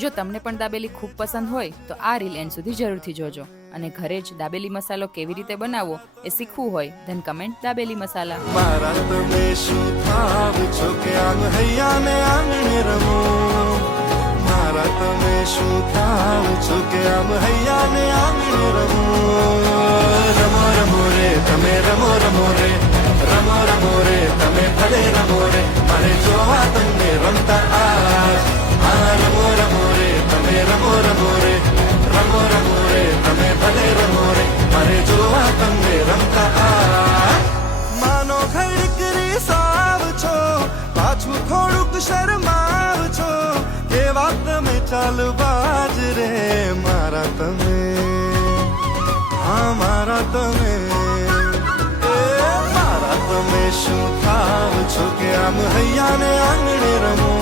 જો તમને પણ દાબેલી ખૂબ પસંદ હોય તો આ રીલ એન્ડ સુધી જરૂરથી જોજો અને ઘરે જ દાબેલી મસાલો કેવી રીતે બનાવવો એ શીખવું હોય ધન કમેન્ટ દાબેલી મસાલા. મારા તમે શું થાવ છો કે આમ હૈયાને આંગણે રમો, મારા તમે શું થાવ છો કે આમ હૈયાને આંગણે રમો. રમો રમો રે તમે રમો રમો રે, રમો રમો રે તમે ભલે રમો રે, મારે જોવા તમને રમતા આજ. રમો રમો રે તમે રમો રમો રે, રમો રમો રે તમે ભલે રમો રે, મારે જોવા તમને રમતા આજ. માનો ખડકરી સાવ છો, પાછું થોડુંક શરમાવ છો, કેવા તમે ચાલબાજ રે મારા તમે, મારા તમે. મારા તમે શું થાવ છો કે આમ હૈયાને આંગણે રમો.